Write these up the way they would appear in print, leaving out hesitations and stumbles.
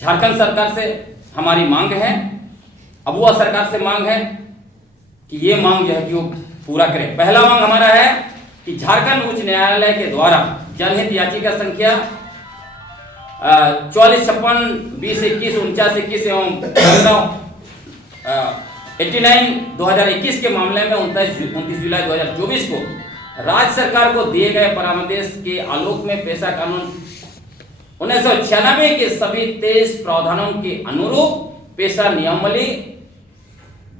झारखंड सरकार से हमारी मांग है, अबुआ सरकार से मांग है कि ये मांग जो है कि वो पूरा करें। पहला मांग हमारा है कि झारखंड उच्च न्यायालय के द्वारा जनहित याचिका संख्या 4456-2021-49-21 एवं 89/2021 के मामले में 29 जुलाई 2024 को राज्य सरकार को दिए गए परामर्श के आलोक में पेशा कानून 1996 के सभी 23 प्रावधानों के अनुरूप पेशा नियमावली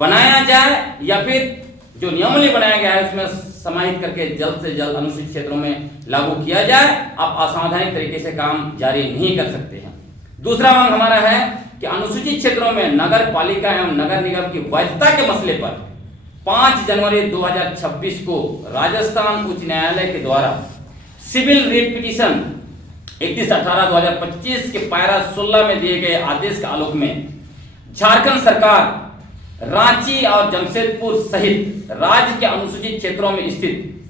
बनाया जाए, या फिर जो नियमावली बनाया गया है उसमें समाहित करके जल्द से जल्द अनुसूचित क्षेत्रों में लागू किया जाए। आप असावधानिक तरीके से काम जारी नहीं कर सकते हैं। दूसरा मांग हमारा है कि अनुसूचित क्षेत्रों में नगर पालिका एवं नगर निगम की वैधता के मसले पर 5 जनवरी 2026 को राजस्थान उच्च न्यायालय के द्वारा सिविल रिट पिटीशन 31/18/2025 के पैरा 16 में दिए गए आदेश के आलोक में झारखंड सरकार रांची और जमशेदपुर सहित राज्य के अनुसूचित क्षेत्रों में स्थित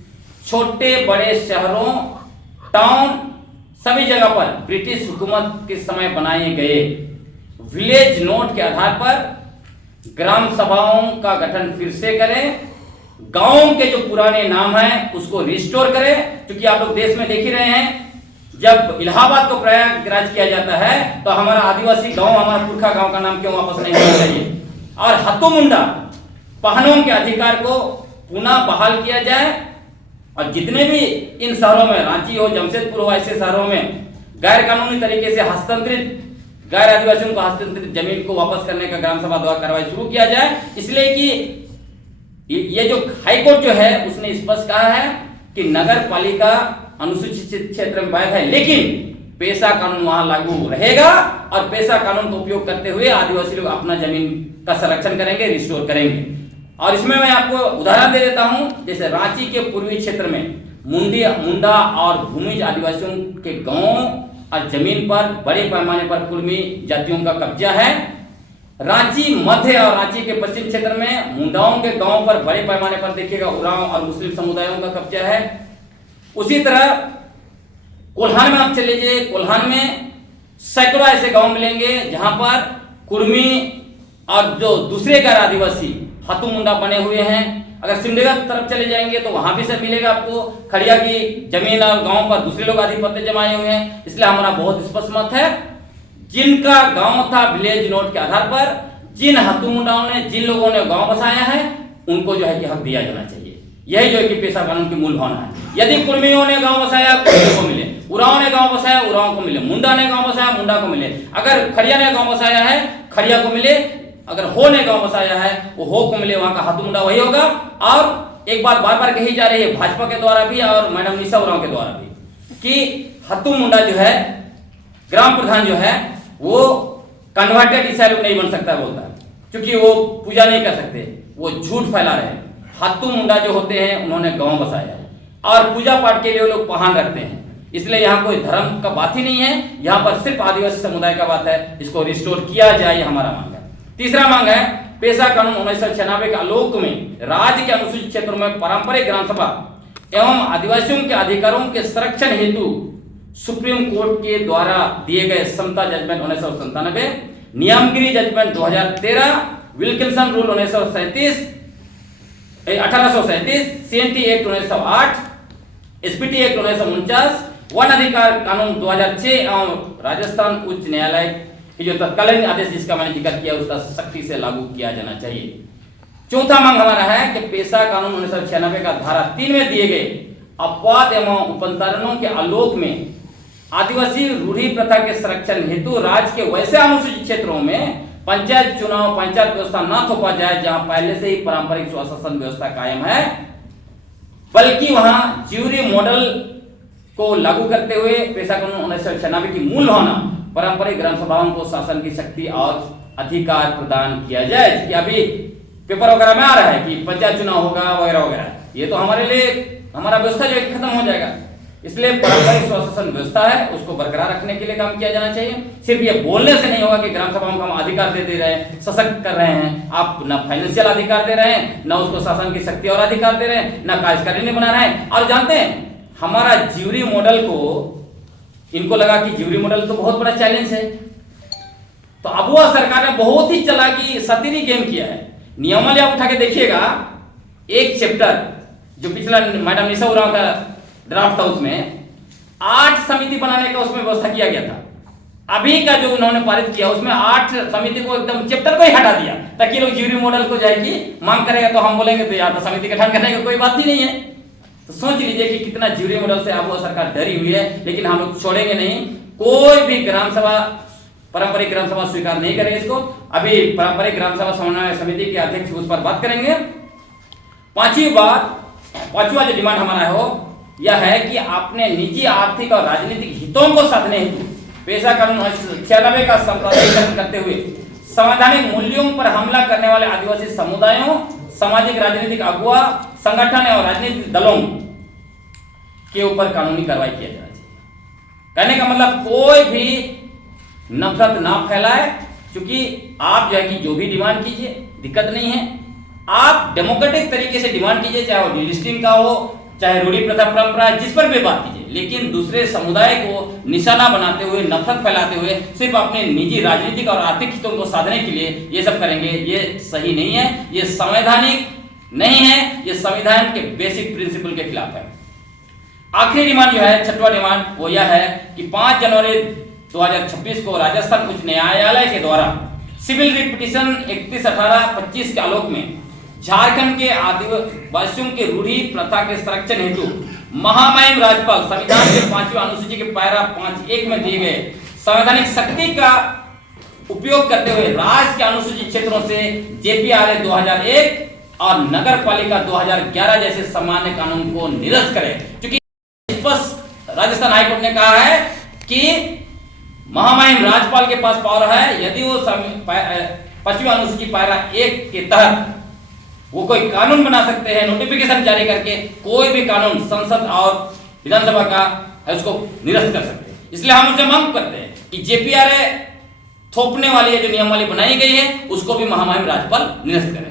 छोटे बड़े शहरों, टाउन, सभी जगह पर ब्रिटिश हुकूमत के समय बनाए गए विलेज नोट के आधार पर ग्राम सभाओं का गठन फिर से करें। गांवों के जो पुराने नाम हैं उसको रिस्टोर करें, क्योंकि आप लोग देश में देख ही रहे हैं, जब इलाहाबाद को प्रयागराज किया जाता है तो हमारा आदिवासी गांव, हमारा पुरखा गांव का नाम क्यों वापस नहीं होना चाहिए। और हत्थों मुंडा पहनों के अधिकार को पुनः बहाल किया जाए, और जितने भी इन शहरों में, रांची हो, जमशेदपुर हो, ऐसे शहरों में गैर कानूनी तरीके से हस्तांतरित गैर आदिवासियों को हस्तांतरित जमीन को वापस करने का ग्राम सभा द्वारा कार्रवाई शुरू किया जाए। इसलिए कि ये जो हाईकोर्ट जो है उसने स्पष्ट कहा है कि नगर पालिका अनुसूचित क्षेत्र में वैध है, लेकिन पेशा कानून वहां लागू रहेगा, और पेशा कानून का उपयोग करते हुए आदिवासी लोग अपना जमीन का संरक्षण करेंगे, रिस्टोर करेंगे। और इसमें मैं आपको उदाहरण दे देता हूं, जैसे रांची के पूर्वी क्षेत्र में मुंडा और भूमिज आदिवासियों के गांवों और जमीन पर बड़े पैमाने पर कुर्मी जातियों का कब्जा है। रांची मध्य और रांची के पश्चिम क्षेत्र में मुंडाओं के गांवों पर बड़े पैमाने पर देखिएगा उरांव और मुस्लिम समुदायों का कब्जा है। उसी तरह कोल्हान में आप चले जाइए, कोल्हान में सैकड़ों ऐसे गांव मिलेंगे जहां पर कुर्मी और जो दूसरे गैर आदिवासी हतु मुंडा बने हुए हैं। अगर सिमडेगा तरफ चले जाएंगे तो वहां भी सब मिलेगा आपको, खड़िया की जमीन और गांव पर दूसरे लोग आधिपत्य जमाए हुए हैं। इसलिए हमारा बहुत स्पष्ट मत है, जिनका गांव था विलेज नोट के आधार पर, जिन हतु मुंडाओं ने, जिन लोगों ने गांव बसाया है, उनको जो है कि हक दिया जाना चाहिए। यही जो है कि पेशा कानून की मूल भावना है। यदि कुर्मियों ने गांव बसाया, कुर्मियों को मिले, उरांव ने गांव बसाया, उरांव को मिले, मुंडा ने गांव बसाया, मुंडा को मिले। अगर खड़िया ने गांव बसाया है, खड़िया को मिले। अगर हो ने गांव बसाया है, वो हो को मिले, वहां का हाथू मुंडा वही होगा। और एक बात बार बार कही जा रही है भाजपा के द्वारा भी और मैडम निशा उरांव के द्वारा भी, कि हत्तू मुंडा जो है, ग्राम प्रधान जो है, वो कन्वर्टेड ईसाई लोग नहीं बन सकता बोलता है, क्योंकि वो पूजा नहीं कर सकते, वो झूठ फैला रहे हैं। हत्तू मुंडा जो होते हैं उन्होंने गांव बसाया है और पूजा पाठ के लिए वो लोग पहान रखते हैं। इसलिए यहाँ कोई धर्म का बात ही नहीं है, यहाँ पर सिर्फ आदिवासी समुदाय का बात है। इसको रिस्टोर किया जाए, ये हमारा मांग है। तीसरा मांग है, पेशा कानून 1996 के आलोक में राज्य के अनुसूचित क्षेत्रों में पारंपरिक ग्राम सभा एवं आदिवासियों के अधिकारों के संरक्षण हेतु सुप्रीम कोर्ट के द्वारा दिए गए Samatha judgment 1997, Niyamgiri judgment 2013, Wilkinson rule 1837, CNT act 1908, SPT act 1949, वन अधिकार कानून 2006 एवं राजस्थान उच्च न्यायालय की जो तत्कालीन आदेश जिसका मैंने जिक्र किया उसका सख्ती से लागू किया जाना चाहिए। चौथा मांग हमारा है कि पेशा कानून 1996 का धारा 3 में दिए गए अपवाद एवं उपंतरणों के आलोक में आदिवासी रूढ़ी प्रथा के संरक्षण हेतु राज्य के वैसे अनुसूचित क्षेत्रों में पंचायत चुनाव, पंचायत व्यवस्था न थोपा जाए जहां पहले से ही पारंपरिक स्वशासन व्यवस्था कायम है, बल्कि वहां ज्यूरी मॉडल को लागू करते हुए पेशा कानून 1996 की मूल भावना पारंपरिक ग्राम सभाओं को शासन की शक्ति और अधिकार प्रदान किया जाए। कि अभी पेपर वगैरह में आ रहा है कि पंचायत चुनाव होगा वगैरह वगैरह, ये तो हमारे लिए हमारा व्यवस्था जो खत्म हो जाएगा। इसलिए पारंपरिक स्वशासन व्यवस्था है उसको बरकरार रखने के लिए काम किया जाना चाहिए। सिर्फ ये बोलने से नहीं होगा कि ग्राम सभाओं को हम अधिकार दे रहे हैं, सशक्त कर रहे हैं। आप ना फाइनेंशियल अधिकार दे रहे हैं, ना उसको शासन की शक्ति और अधिकार दे रहे हैं, ना कार्यकारिणी बना रहे हैं। और जानते हैं हमारा ज्यूरी मॉडल को, इनको लगा कि ज्यूरी मॉडल तो बहुत बड़ा चैलेंज है, तो अबुआ सरकार ने बहुत ही चालाकी सतीरी गेम किया है। नियमावली आप उठा के देखिएगा, एक चैप्टर जो पिछला मैडम निशा उरांव का ड्राफ्ट था उसमें 8 समिति बनाने का उसमें व्यवस्था किया गया था। अभी का जो उन्होंने पारित किया उसमें 8 समिति को एकदम चैप्टर को ही हटा दिया, ताकि लोग ज्यूरी मॉडल को जाएगी मांग करेगा तो हम बोलेंगे तो यार तो समिति गठन करने का कोई बात ही नहीं है। तो सोच लीजिए कि कितना ज्यूरी मॉडल से अबुआ सरकार डरी हुई है। लेकिन हम लोग छोड़ेंगे नहीं, कोई भी ग्राम सभा पारंपरिक ग्राम सभा स्वीकार नहीं करेंगे इसको। अभी पारंपरिक ग्राम सभा समन्वय समिति के अध्यक्ष उस पर बात करेंगे। पांचवा जो डिमांड हमारा है वो यह है कि अपने निजी आर्थिक और राजनीतिक हितों को साधने हेतु पेशा कानून 96 का संपादन करते हुए संवैधानिक मूल्यों पर हमला करने वाले आदिवासी समुदायों, सामाजिक राजनीतिक अगुवा संगठन और राजनीतिक दलों के ऊपर कानूनी कार्रवाई किया जाना चाहिए। कहने का मतलब कोई भी नफरत ना फैलाए, क्योंकि आप जो है कि जो भी डिमांड कीजिए दिक्कत नहीं है। आप डेमोक्रेटिक तरीके से डिमांड कीजिए, चाहे वो डिलिस्टिंग का हो, चाहे रूढ़ी प्रथा परंपरा, जिस पर भी बात कीजिए, लेकिन दूसरे समुदाय को निशाना बनाते हुए, नफरत फैलाते हुए सिर्फ अपने निजी राजनीतिक और आर्थिक हितों को साधने के लिए ये सब करेंगे, ये सही नहीं है, ये संवैधानिक नहीं है, ये संविधान के बेसिक प्रिंसिपल के खिलाफ है। आखिरी डिमांड जो है, छठवां डिमांड, वो यह है कि 5 जनवरी 2026 को राजस्थान उच्च न्यायालय के द्वारा सिविल रिट पिटीशन 31/18/25 के आलोक में झारखंड के आदिवासियों के रूढ़ी प्रथा के संरक्षण हेतु महामहिम राज्यपाल संविधान के 5वें अनुसूची के पैरा 5(1) में दिए गए संवैधानिक शक्ति का उपयोग करते हुए राज्य के अनुसूचित क्षेत्रों से जेपीआरए 2001 और नगर पालिका 2011 जैसे सामान्य कानून को निरस्त करे। क्योंकि स्पष्ट राजस्थान हाईकोर्ट ने कहा है कि महामहिम राज्यपाल के पास पावर है, यदि वो 5वें अनुसूची पैरा 1 के तहत वो कोई कानून बना सकते हैं, नोटिफिकेशन जारी करके कोई भी कानून संसद और विधानसभा का है उसको निरस्त कर सकते हैं। इसलिए हम उनसे मांग करते हैं कि जेपीआरए थोपने वाली जो नियमावली बनाई गई है उसको भी महामहिम राज्यपाल निरस्त करें।